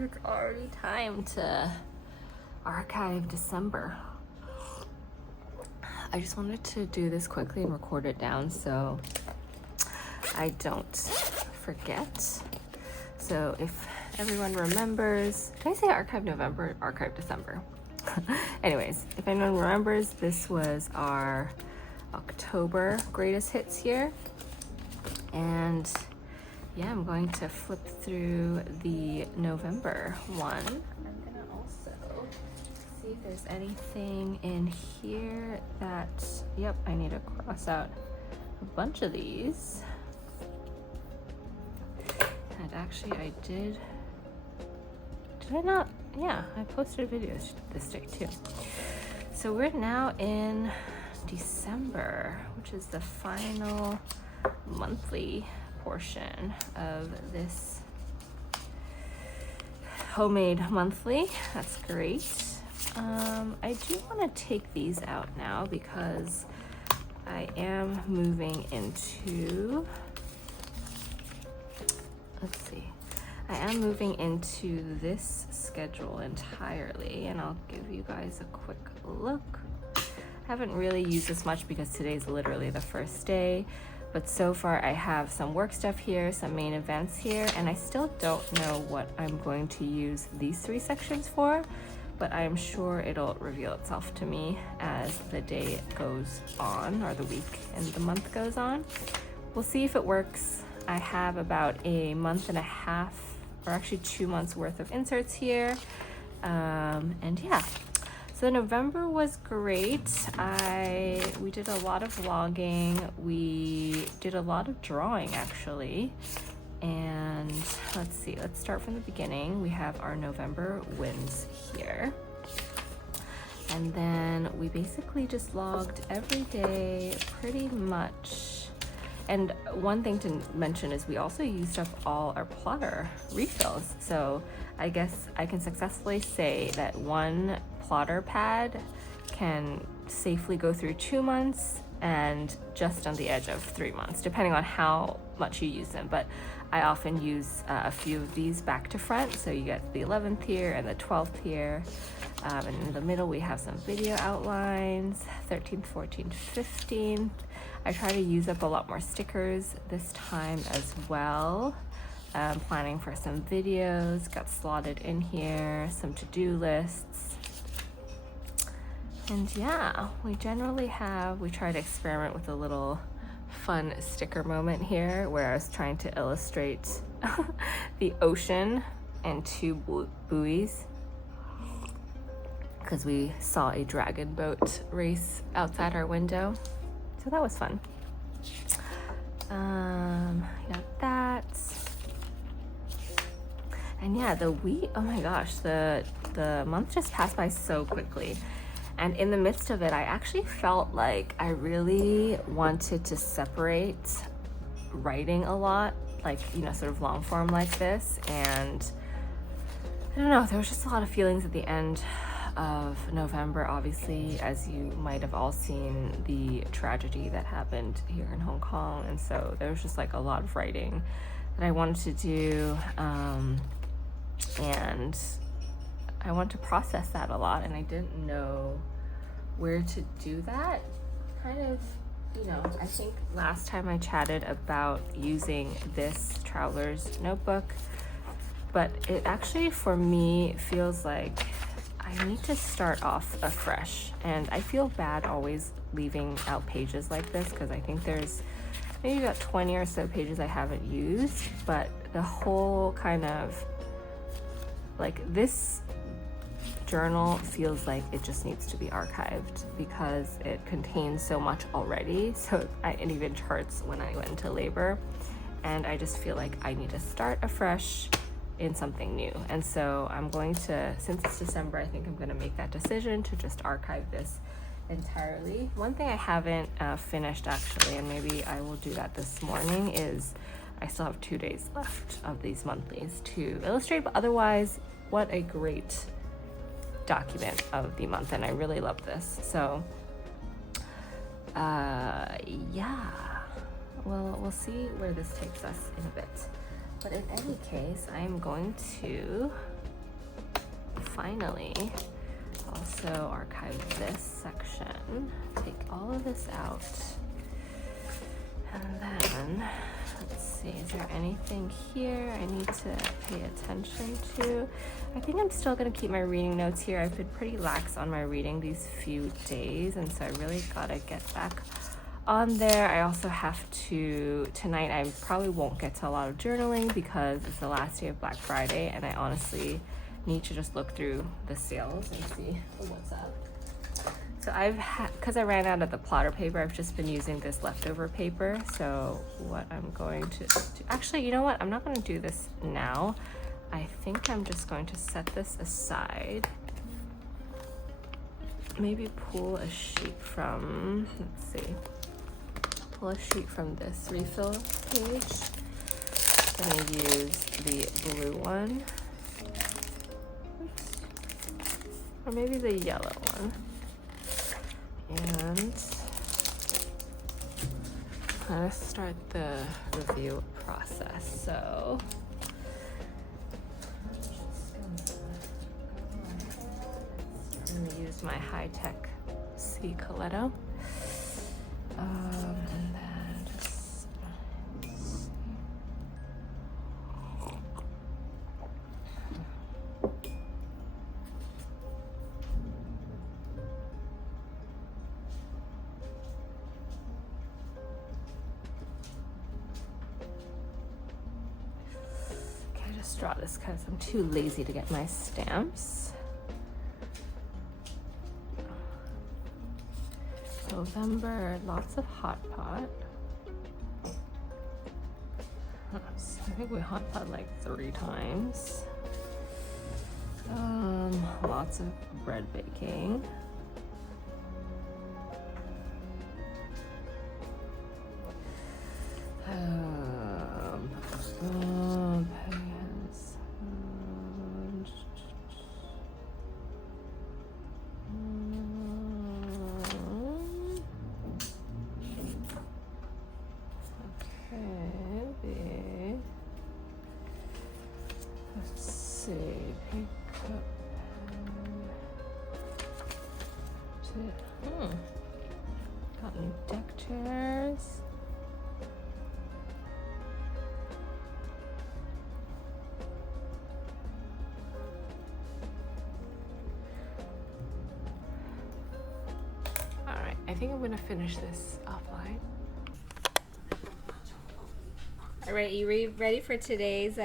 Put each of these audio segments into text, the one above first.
guys, it's already time to archive December. I just wanted to do this quickly and record it down so I don't forget. So if everyone remembers, did I say archive November, archive December? Anyways, if anyone remembers, this was our October greatest hits here. And yeah, I'm going to flip through the November one. I'm gonna also see if there's anything in here that, yep, I need to cross out a bunch of these. And actually I did I not? Yeah, I posted videos this day too. So we're now in December, which is the final monthly portion of this homemade monthly. That's great. I do want to take these out now because I am moving into, let's see, I am moving into this schedule entirely, and I'll give you guys a quick look. I haven't really used this much because today's literally the first day. But so far I have some work stuff here, some main events here, and I still don't know what I'm going to use these 3 sections for, but I am sure it'll reveal itself to me as the day goes on, or the week and the month goes on. We'll see if it works. I have about a month and a half, or actually 2 months worth of inserts here. And yeah. So November was great. We did a lot of vlogging. We did a lot of drawing actually. And let's see, let's start from the beginning. We have our November wins here. And then we basically just logged every day pretty much. And one thing to mention is we also used up all our plotter refills. So I guess I can successfully say that one plotter pad can safely go through 2 months and just on the edge of 3 months, depending on how much you use them. But I often use a few of these back to front. So you get the 11th here and the 12th here. And in the middle, we have some video outlines, 13th, 14th, 15th. I try to use up a lot more stickers this time as well. Planning for some videos, got slotted in here, some to-do lists. And yeah, we try to experiment with a little fun sticker moment here where I was trying to illustrate the ocean and 2 buoys because we saw a dragon boat race outside our window. So that was fun. Got that. And yeah, oh my gosh, the month just passed by so quickly. And in the midst of it, I actually felt like I really wanted to separate writing a lot, like, you know, sort of long form like this. And I don't know, there was just a lot of feelings at the end of November. Obviously, as you might have all seen, the tragedy that happened here in Hong Kong. And so there was just like a lot of writing that I wanted to do. And I want to process that a lot, and I didn't know where to do that. Kind of, you know, I think last time I chatted about using this traveler's notebook, but it actually for me feels like I need to start off afresh. And I feel bad always leaving out pages like this because I think there's maybe about 20 or so pages I haven't used, but the whole kind of like this journal feels like it just needs to be archived because it contains so much already. So it even charts when I went into labor, and I just feel like I need to start afresh in something new. And so I'm going to, since it's December, I think I'm going to make that decision to just archive this entirely. One thing I haven't finished actually, and maybe I will do that this morning, is I still have 2 days left of these monthlies to illustrate, but otherwise, what a great document of the month, and I really love this. So yeah, well, we'll see where this takes us in a bit. But in any case, I'm going to finally also archive this section. Take all of this out. And then, let's see, is there anything here I need to pay attention to? I think I'm still gonna keep my reading notes here. I've been pretty lax on my reading these few days, and so I really gotta get back on there. I also have to, tonight I probably won't get to a lot of journaling because it's the last day of Black Friday, and I honestly need to just look through the sales and see what's up. So because I ran out of the plotter paper, I've just been using this leftover paper. So what I'm going to do, actually, you know what? I'm not going to do this now. I think I'm just going to set this aside. Maybe pull a sheet from, let's see, pull a sheet from this refill page. I'm going to use the blue one. Oops. Or maybe the yellow one. And let's start the review process. So I'm going to use my high-tech C Coletto. And then just draw this because I'm too lazy to get my stamps. November, lots of hot pot. I think we hot pot like 3 times. Lots of bread baking. Got new deck chairs. All right, I think I'm gonna finish this offline. All right, you ready for today's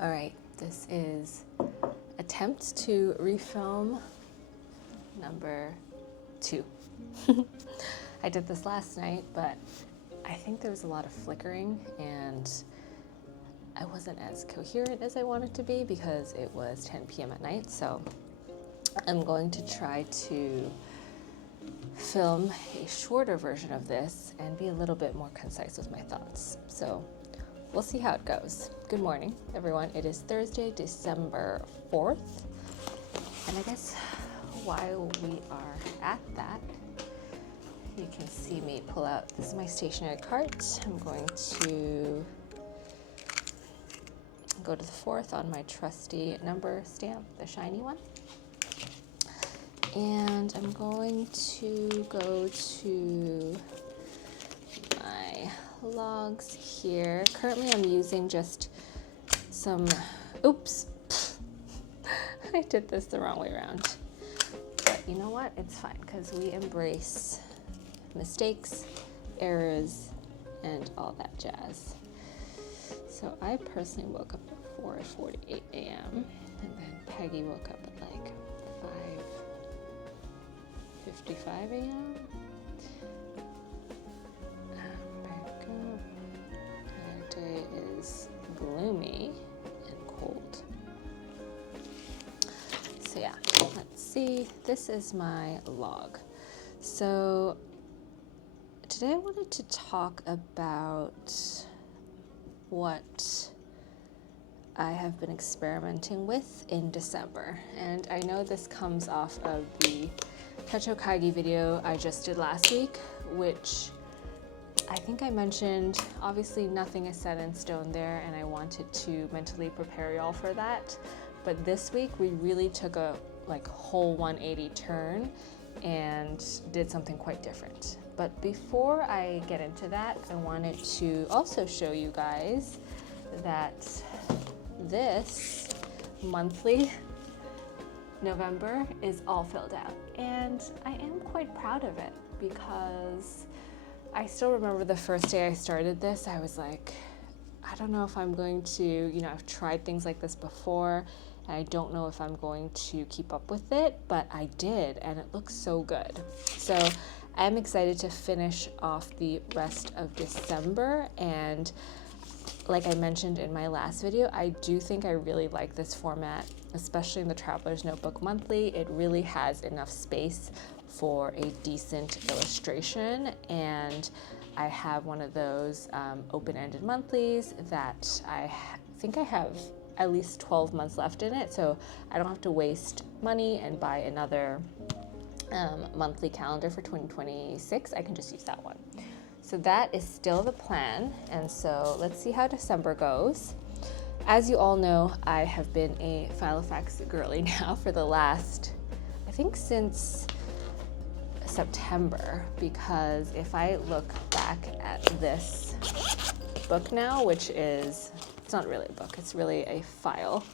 All right, this is attempt to refilm number 2. I did this last night, but I think there was a lot of flickering and I wasn't as coherent as I wanted to be because it was 10 p.m. at night. So I'm going to try to film a shorter version of this and be a little bit more concise with my thoughts. So we'll see how it goes. Good morning, everyone. It is Thursday, December 4th. And I guess while we are at that, you can see me pull out, this is my stationery cart. I'm going to go to the 4th on my trusty number stamp, the shiny one. And I'm going to go to my logs here. Currently I'm using just some, oops, I did this the wrong way around. But you know what? It's fine because we embrace mistakes, errors, and all that jazz. So I personally woke up at 4:48 a.m. and then Peggy woke up at like 5:55 a.m. There we go. Our day is gloomy and cold. So yeah, let's see. This is my log. So today I wanted to talk about what I have been experimenting with in December. And I know this comes off of the Techokaigi video I just did last week, which I think I mentioned, obviously nothing is set in stone there, and I wanted to mentally prepare y'all for that. But this week we really took a whole 180 turn and did something quite different. But before I get into that, I wanted to also show you guys that this monthly November is all filled out. And I am quite proud of it because I still remember the first day I started this, I was like, I don't know if I'm going to, I've tried things like this before, and I don't know if I'm going to keep up with it, but I did, and it looks so good. So I'm excited to finish off the rest of December, and like I mentioned in my last video, I do think I really like this format, especially in the Traveler's Notebook Monthly. It really has enough space for a decent illustration, and I have one of those open-ended monthlies that I think I have at least 12 months left in it, so I don't have to waste money and buy another monthly calendar for 2026. I can just use that one. So that is still the plan, and so let's see how December goes. As you all know, I have been a Filofax girly now for the last, I think since September, because if I look back at this book now, which is, it's not really a book, it's really a file.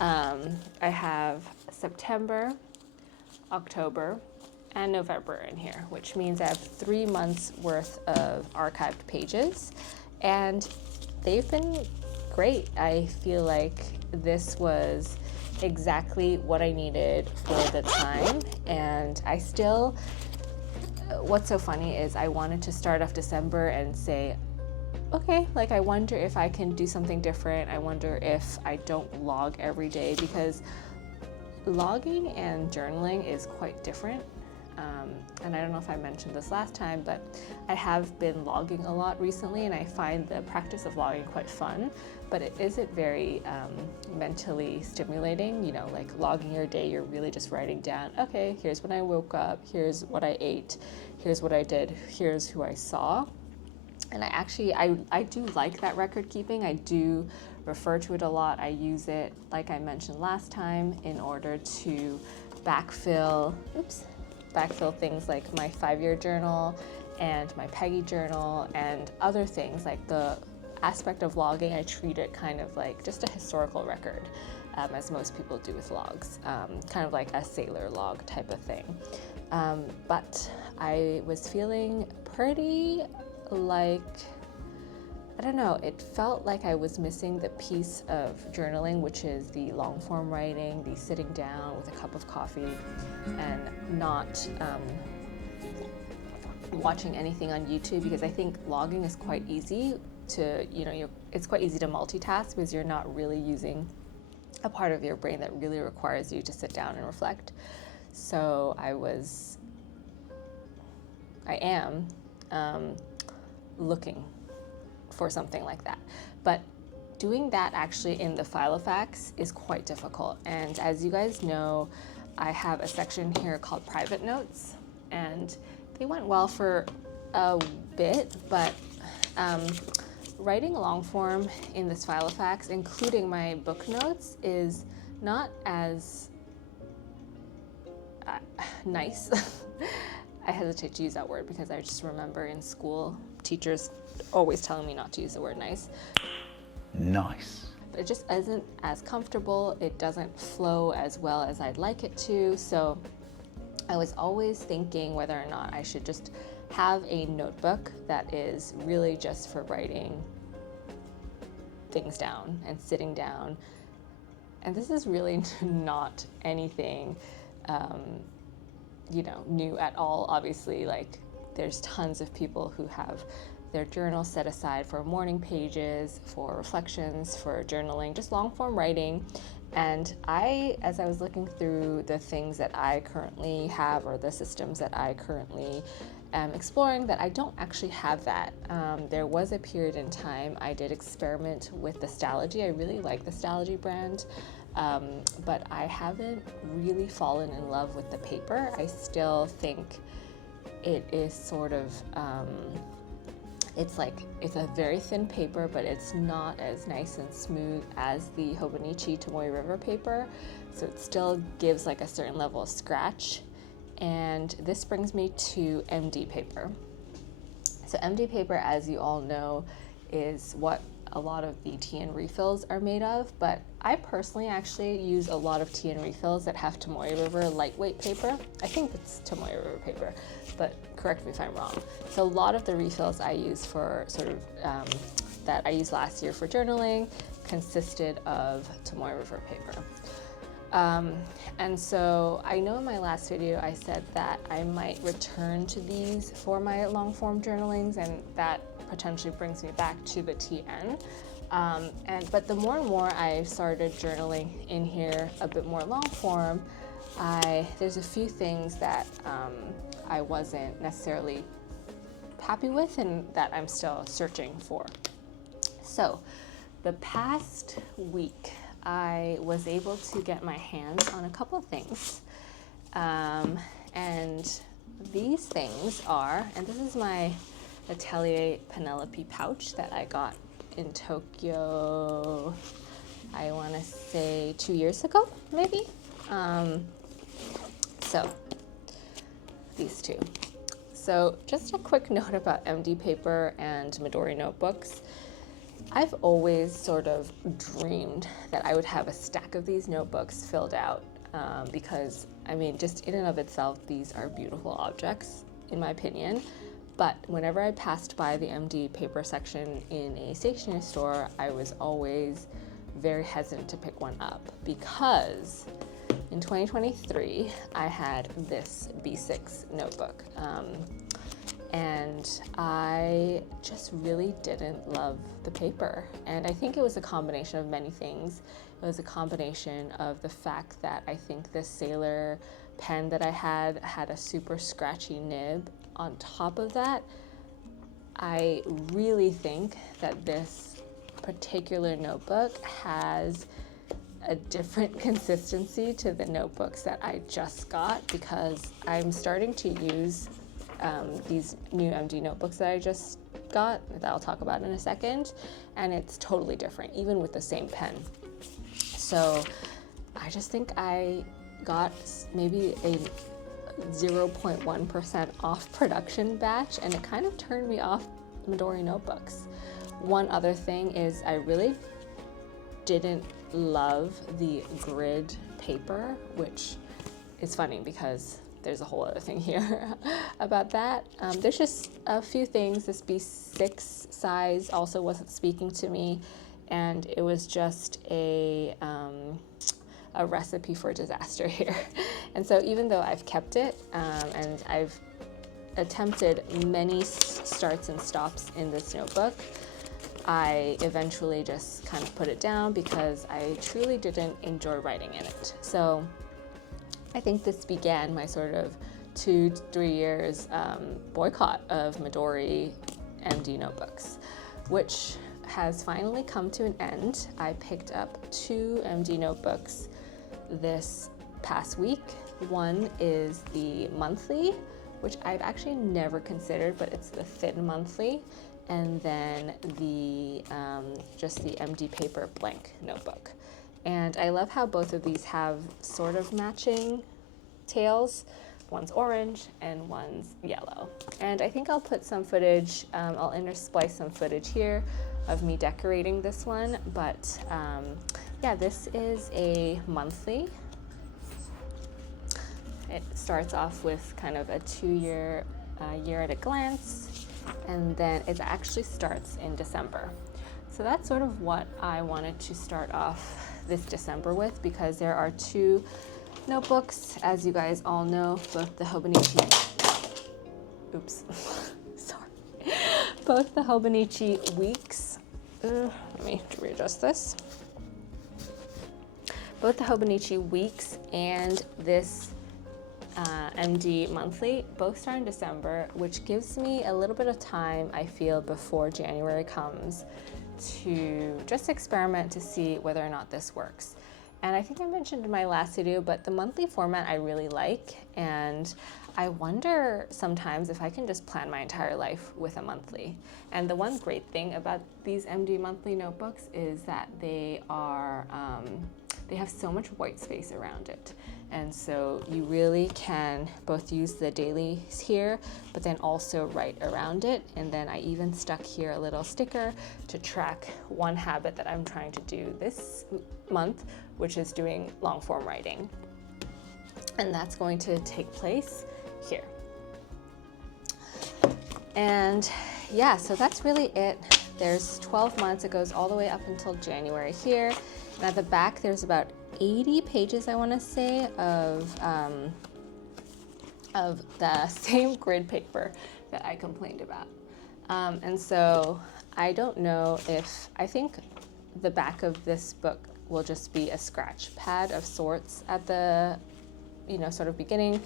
I have September, October, and November in here, which means I have 3 months worth of archived pages, and they've been great. I feel like this was exactly what I needed for the time, and I still, what's so funny is I wanted to start off December and say, okay, I wonder if I can do something different. I wonder if I don't log every day, because logging and journaling is quite different. And I don't know if I mentioned this last time, but I have been logging a lot recently, and I find the practice of logging quite fun, but it isn't very mentally stimulating. Logging your day, you're really just writing down, okay, here's when I woke up, here's what I ate, here's what I did, here's who I saw. And I do like that record keeping. I do refer to it a lot. I use it, like I mentioned last time, in order to backfill things like my 5-year journal and my Peggy journal and other things. Like the aspect of logging, I treat it kind of like just a historical record, as most people do with logs, kind of like a sailor log type of thing. But I was feeling pretty I don't know, it felt like I was missing the piece of journaling, which is the long form writing, the sitting down with a cup of coffee and not watching anything on YouTube, because I think logging is quite easy to, it's quite easy to multitask because you're not really using a part of your brain that really requires you to sit down and reflect. So I am looking for something like that. But doing that actually in the Filofax is quite difficult. And as you guys know, I have a section here called private notes, and they went well for a bit, but writing long form in this Filofax, including my book notes, is not as nice. I hesitate to use that word because I just remember in school teachers always telling me not to use the word nice. Nice. But it just isn't as comfortable. It doesn't flow as well as I'd like it to. So I was always thinking whether or not I should just have a notebook that is really just for writing things down and sitting down. And this is really not anything, new at all. Obviously, like, there's tons of people who have their journals set aside for morning pages, for reflections, for journaling, just long form writing. And as I was looking through the things that I currently have, or the systems that I currently am exploring, that I don't actually have that. There was a period in time I did experiment with the Stalogy. I really like the Stalogy brand, but I haven't really fallen in love with the paper. I still think it is sort of, it's a very thin paper, but it's not as nice and smooth as the Hobonichi Tomoe River paper. So it still gives like a certain level of scratch. And this brings me to MD paper. So MD paper, as you all know, is what a lot of the tea and refills are made of, but I personally actually use a lot of tea and refills that have Tomoe River lightweight paper. I think it's Tomoe River paper, but correct me if I'm wrong. So a lot of the refills I use for that I used last year for journaling consisted of Tomoe River paper. And so I know in my last video I said that I might return to these for my long form journalings, and that potentially brings me back to the TN. But the more and more I've started journaling in here a bit more long form, there's a few things that I wasn't necessarily happy with and that I'm still searching for. So the past week I was able to get my hands on a couple of things. And these things are, and this is my Atelier Penelope pouch that I got in Tokyo, I want to say 2 years ago, maybe. So these two. So just a quick note about MD paper and Midori notebooks. I've always sort of dreamed that I would have a stack of these notebooks filled out because, I mean, just in and of itself, these are beautiful objects, in my opinion. But whenever I passed by the MD paper section in a stationery store, I was always very hesitant to pick one up because in 2023, I had this B6 notebook. And I just really didn't love the paper. And I think it was a combination of many things. It was a combination of the fact that I think the Sailor pen that I had a super scratchy nib. On top of that, I really think that this particular notebook has a different consistency to the notebooks that I just got, because I'm starting to use these new MD notebooks that I just got, that I'll talk about in a second, and it's totally different, even with the same pen. So I just think I got maybe a 0.1% off production batch, and it kind of turned me off Midori notebooks. One other thing is I really didn't love the grid paper, which is funny because there's a whole other thing here about that. There's just a few things. This B6 size also wasn't speaking to me, and it was just a recipe for disaster here. And so even though I've kept it and I've attempted many starts and stops in this notebook, I eventually just kind of put it down because I truly didn't enjoy writing in it. So I think this began my sort of 2 to 3 years boycott of Midori MD notebooks, which has finally come to an end. I picked up 2 MD notebooks this past week. One is the monthly, which I've actually never considered, but it's the thin monthly, and then the just the MD paper blank notebook. And I love how both of these have sort of matching tails. One's orange and one's yellow. And I think I'll put some footage, I'll intersplice some footage here of me decorating this one, but yeah, this is a monthly. It starts off with kind of a 2-year year at a glance, and then it actually starts in December. So that's sort of what I wanted to start off this December with, because there are 2 notebooks, as you guys all know, both the Hobonichi, both the Hobonichi Weeks, let me readjust this. Both the Hobonichi Weeks and this MD monthly both start in December, which gives me a little bit of time, I feel, before January comes to just experiment to see whether or not this works. And I think I mentioned in my last video, but the monthly format I really like, and I wonder sometimes if I can just plan my entire life with a monthly. And the one great thing about these MD monthly notebooks is that they are, they have so much white space around it. And so you really can both use the dailies here, but then also write around it. And then I even stuck here a little sticker to track one habit that I'm trying to do this month, which is doing long form writing. And that's going to take place here. And yeah, so that's really it. There's 12 months, it goes all the way up until January here. And at the back, there's about 80 pages, I want to say, of the same grid paper that I complained about. And so I don't know if, I think the back of this book will just be a scratch pad of sorts at the, sort of beginning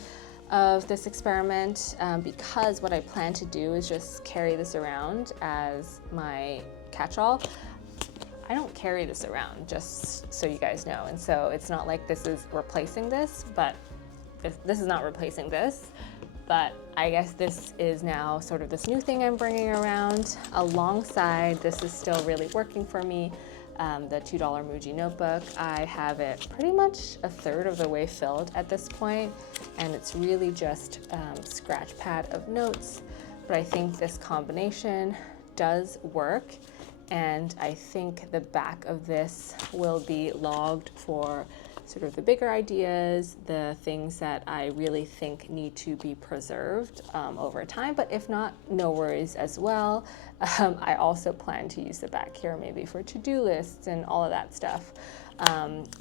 of this experiment, because what I plan to do is just carry this around as my catch-all. I don't carry this around, just so you guys know. And so it's not like this is replacing this, but this is not replacing this. But I guess this is now sort of this new thing I'm bringing around alongside. This is still really working for me. The $2 Muji notebook. I have it pretty much a third of the way filled at this point, and it's really just scratch pad of notes. But I think this combination does work. And I think the back of this will be logged for sort of the bigger ideas, the things that I really think need to be preserved over time. But if not, no worries as well. I also plan to use the back here maybe for to-do lists and all of that stuff.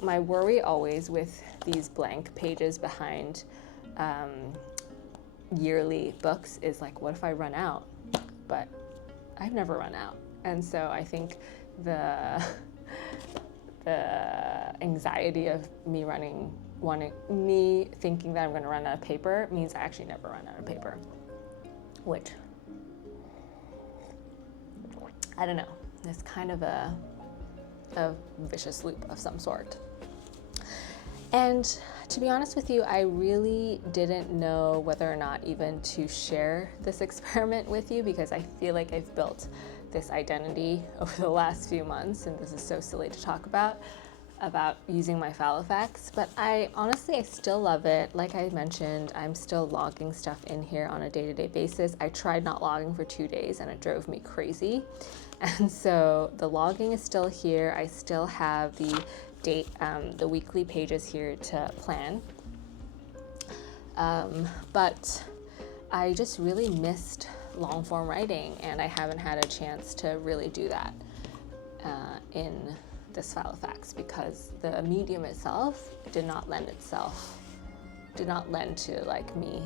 My worry always with these blank pages behind yearly books is like, what if I run out? But I've never run out. And so I think the anxiety of me thinking that I'm going to run out of paper means I actually never run out of paper, which, I don't know, it's kind of a vicious loop of some sort. And to be honest with you, I really didn't know whether or not even to share this experiment with you, because I feel like I've built this identity over the last few months, and this is so silly to talk about using my Falifax, but I still love it. Like I mentioned, I'm still logging stuff in here on a day-to-day basis. I tried not logging for 2 days and it drove me crazy. And so the logging is still here. I still have the date, the weekly pages here to plan. But I just really missed long form writing, and I haven't had a chance to really do that in this Falifax, because the medium itself did not lend to like me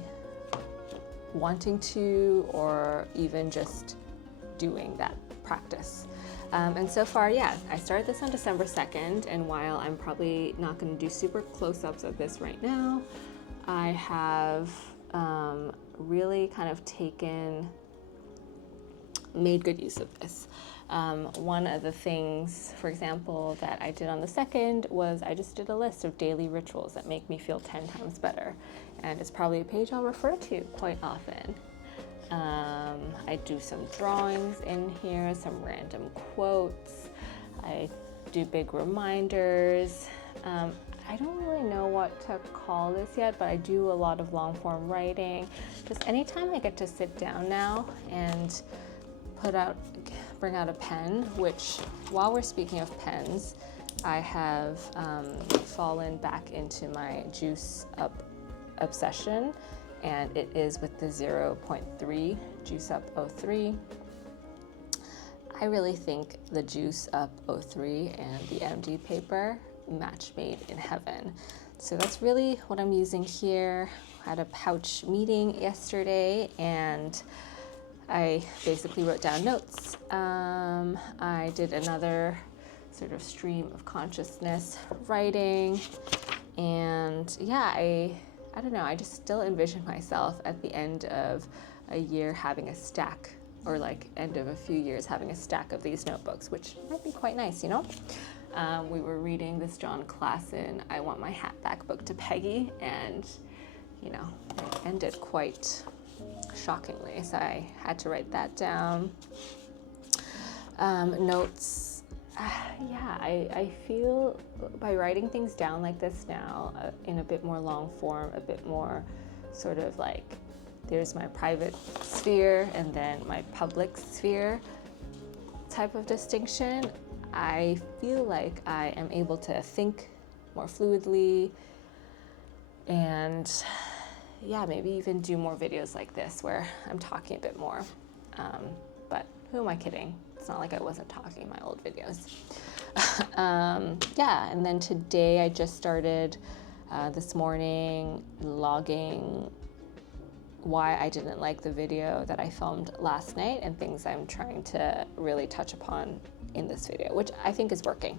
wanting to, or even just doing that practice. And so far, yeah, I started this on December 2nd, and while I'm probably not going to do super close-ups of this right now, I have really kind of made good use of this. One of the things, for example, that I did on the 2nd was I just did a list of daily rituals that make me feel 10 times better. And it's probably a page I'll refer to quite often. I do some drawings in here, some random quotes. I do big reminders. I don't really know what to call this yet, but I do a lot of long form writing. Just anytime I get to sit down now and bring out a pen, which while we're speaking of pens, I have fallen back into my Juice Up obsession, and it is with the 0.3 Juice Up 03. I really think the Juice Up 03 and the MD paper match made in heaven. So that's really what I'm using here. I had a pouch meeting yesterday and I basically wrote down notes. I did another sort of stream of consciousness writing, and yeah, I don't know, I just still envision myself at the end of a year having a stack, or like end of a few years having a stack of these notebooks, which might be quite nice, you know? We were reading this John Klassen, I Want My Hat Back book to Peggy, and you know, it ended quite shockingly, so I had to write that down. Notes, yeah, I feel by writing things down like this now, in a bit more long form, a bit more sort of like, there's my private sphere and then my public sphere type of distinction, I feel like I am able to think more fluidly and yeah, maybe even do more videos like this where I'm talking a bit more. But who am I kidding? It's not like I wasn't talking in my old videos. Yeah, and then today I just started this morning logging why I didn't like the video that I filmed last night and things I'm trying to really touch upon in this video, which I think is working.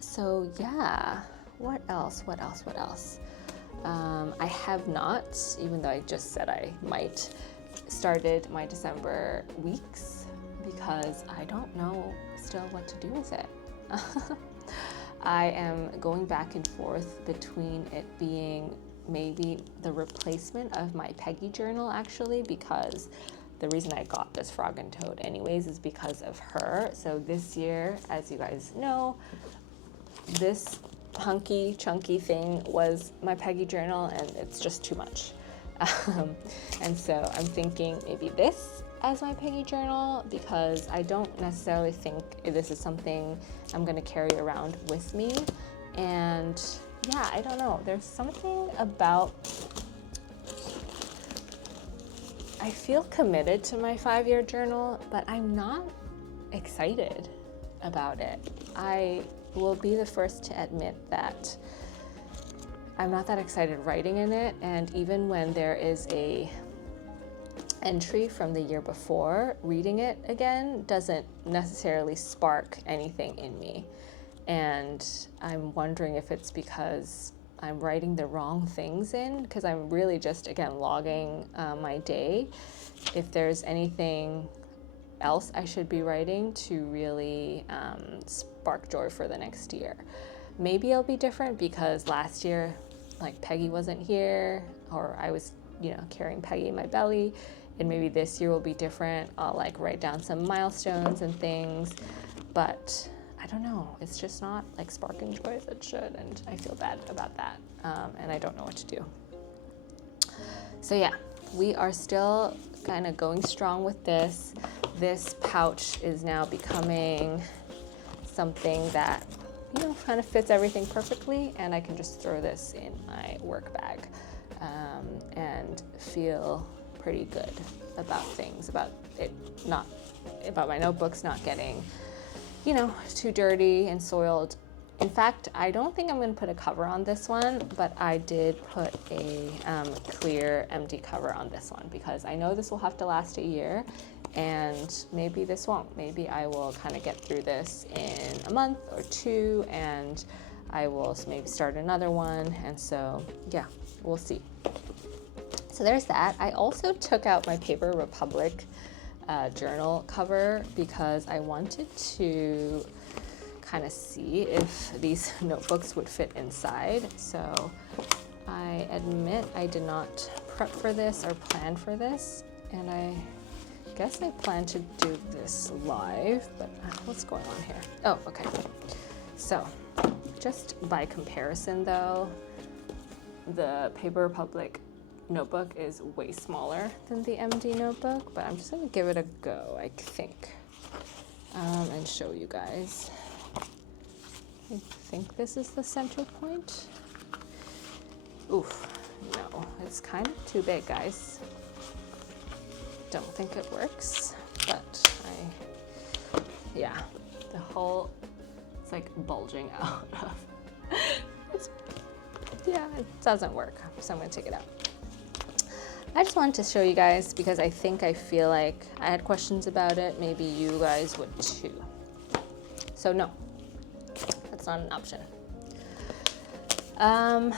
So yeah, what else? I have not, even though I just said I might, started my December weeks because I don't know still what to do with it. I am going back and forth between it being maybe the replacement of my Peggy journal, actually, because the reason I got this Frog and Toad anyways is because of her. So this year, as you guys know, this hunky, chunky thing was my Peggy journal, and it's just too much. And so I'm thinking maybe this as my Peggy journal, because I don't necessarily think this is something I'm going to carry around with me. And yeah, I don't know. There's something about, I feel committed to my 5-year journal, but I'm not excited about it. I will be the first to admit that I'm not that excited writing in it, and even when there is a entry from the year before, reading it again doesn't necessarily spark anything in me. And I'm wondering if it's because I'm writing the wrong things in, because I'm really just, again, logging my day. If there's anything else I should be writing to really spark joy for the next year. Maybe it'll be different because last year, like, Peggy wasn't here, or I was, carrying Peggy in my belly, and maybe this year will be different. I'll like write down some milestones and things, but I don't know. It's just not like sparking joy as it should, and I feel bad about that, and I don't know what to do. So yeah, we are still kind of going strong with this. This pouch is now becoming something that, kind of fits everything perfectly, and I can just throw this in my work bag and feel pretty good about things, about my notebooks not getting, too dirty and soiled, In fact, I don't think I'm going to put a cover on this one, but I did put a clear empty cover on this one because I know this will have to last a year, and maybe this won't. Maybe I will kind of get through this in a month or two, and I will maybe start another one, and so yeah, we'll see. So there's that. I also took out my Paper Republic journal cover because I wanted to kind of see if these notebooks would fit inside. So I admit I did not prep for this or plan for this, and I guess I plan to do this live, but what's going on here? Oh, okay. So just by comparison though, the Paper Republic notebook is way smaller than the MD notebook, but I'm just gonna give it a go, I think, and show you guys. I think this is the center point. Oof, no, it's kind of too big, guys. Don't think it works, but yeah, the whole, it's like bulging out of, yeah, it doesn't work, so I'm gonna take it out. I just wanted to show you guys because I feel like I had questions about it. Maybe you guys would too. So no, that's not an option. But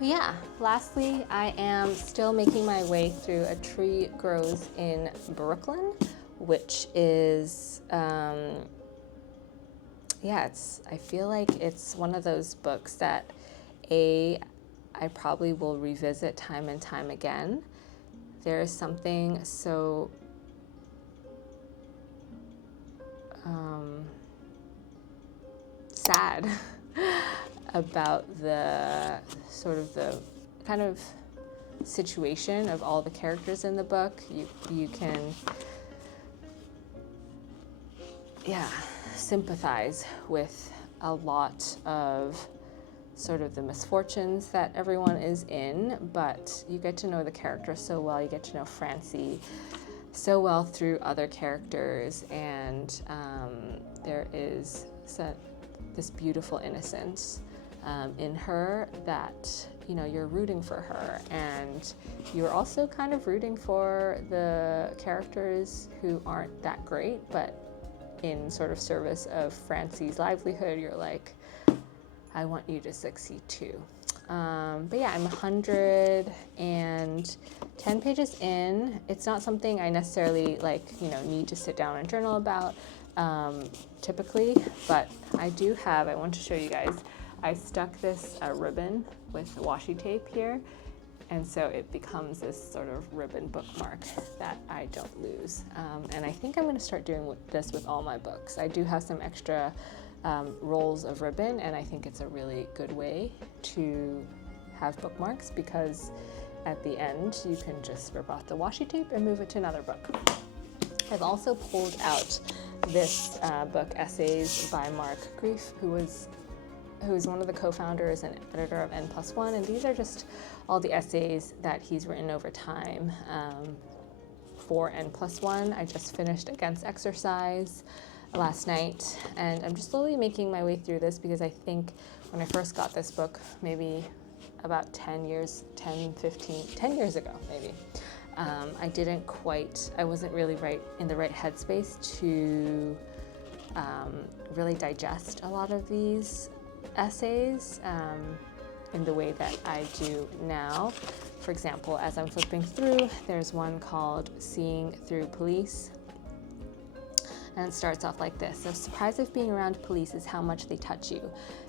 yeah, lastly, I am still making my way through A Tree Grows in Brooklyn, which is, yeah, I feel like it's one of those books that I probably will revisit time and time again. There is something so sad about the sort of the kind of situation of all the characters in the book. You can, yeah, sympathize with a lot of sort of the misfortunes that everyone is in, but you get to know the characters so well. You get to know Francie so well through other characters, and there is this beautiful innocence in her that, you know, you're rooting for her, and you're also kind of rooting for the characters who aren't that great, but in sort of service of Francie's livelihood, you're like, I want you to succeed too. But yeah, I'm 110 pages in. It's not something I necessarily need to sit down and journal about typically, but I want to show you guys, I stuck this ribbon with washi tape here, and so it becomes this sort of ribbon bookmark that I don't lose. And I think I'm going to start doing this with all my books. I do have some extra rolls of ribbon, and I think it's a really good way to have bookmarks because at the end you can just rip off the washi tape and move it to another book. I've also pulled out this book, Essays by Mark Grief, who is one of the co-founders and editor of N+1, and these are just all the essays that he's written over time for N+1. I just finished Against Exercise last night, and I'm just slowly making my way through this because I think when I first got this book, maybe about 10 years ago, maybe, I wasn't really in the right headspace to really digest a lot of these essays in the way that I do now. For example, as I'm flipping through, there's one called Seeing Through Police. And it starts off like this. The surprise of being around police is how much they touch you.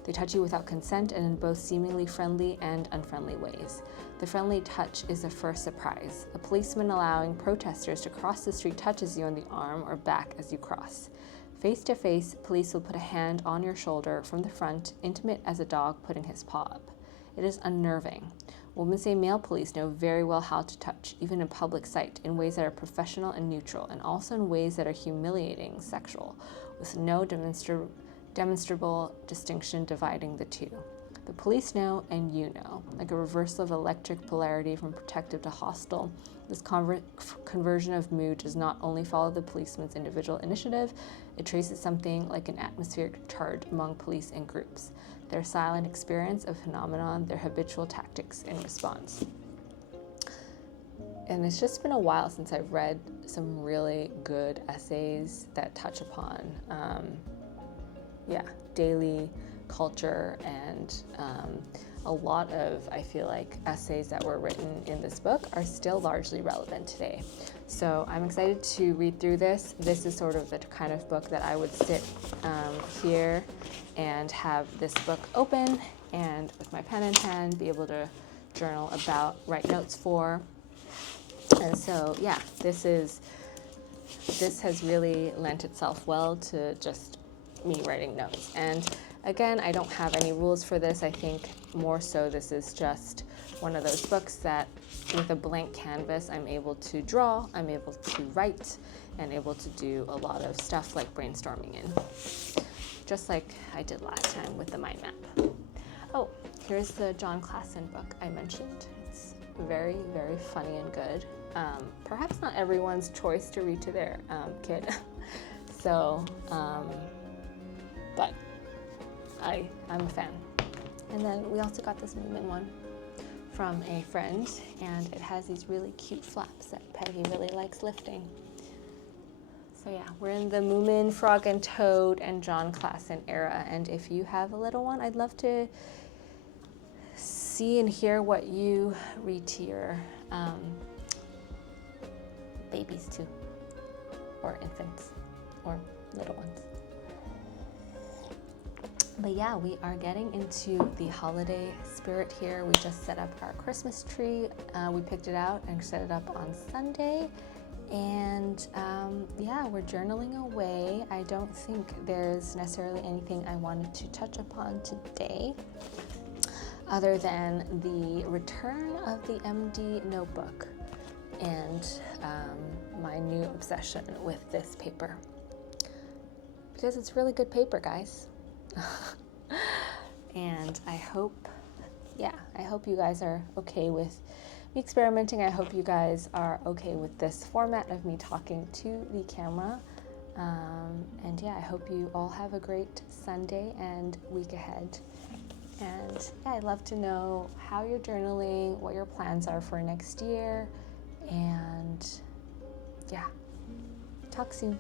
They touch you without consent and in both seemingly friendly and unfriendly ways. The friendly touch is the first surprise. A policeman allowing protesters to cross the street touches you on the arm or back as you cross. Face to face, police will put a hand on your shoulder from the front, intimate as a dog putting his paw up. It is unnerving. Women say male police know very well how to touch, even in public sight, in ways that are professional and neutral, and also in ways that are humiliating, sexual, with no demonstrable distinction dividing the two. The police know and you know, like a reversal of electric polarity from protective to hostile. This conversion of mood does not only follow the policeman's individual initiative, it traces something like an atmospheric charge among police and groups, their silent experience of phenomenon, their habitual tactics in response. And it's just been a while since I've read some really good essays that touch upon, daily culture, and a lot of, I feel like, essays that were written in this book are still largely relevant today. So I'm excited to read through this. This is sort of the kind of book that I would sit here and have this book open and with my pen in hand be able to journal about, write notes for. And so, yeah, this has really lent itself well to just me writing notes. And again, I don't have any rules for this. I think more so this is just one of those books that with a blank canvas, I'm able to draw, I'm able to write, and able to do a lot of stuff like brainstorming in, just like I did last time with the mind map. Oh, here's the John Klassen book I mentioned. It's very, very funny and good. Perhaps not everyone's choice to read to their kid. So, but I'm a fan. And then we also got this Moomin one from a friend, and it has these really cute flaps that Peggy really likes lifting. So yeah, we're in the Moomin, Frog and Toad, and John Klassen era. And if you have a little one, I'd love to see and hear what you read to your babies too, or infants, or little ones. But yeah, we are getting into the holiday spirit here. We just set up our Christmas tree. We picked it out and set it up on Sunday. And yeah, we're journaling away. I don't think there's necessarily anything I wanted to touch upon today, other than the return of the MD notebook and my new obsession with this paper. Because it's really good paper, guys. And I hope you guys are okay with me experimenting. I hope you guys are okay with this format of me talking to the camera. And yeah, I hope you all have a great Sunday and week ahead. And yeah, I'd love to know how you're journaling, what your plans are for next year, and yeah, talk soon.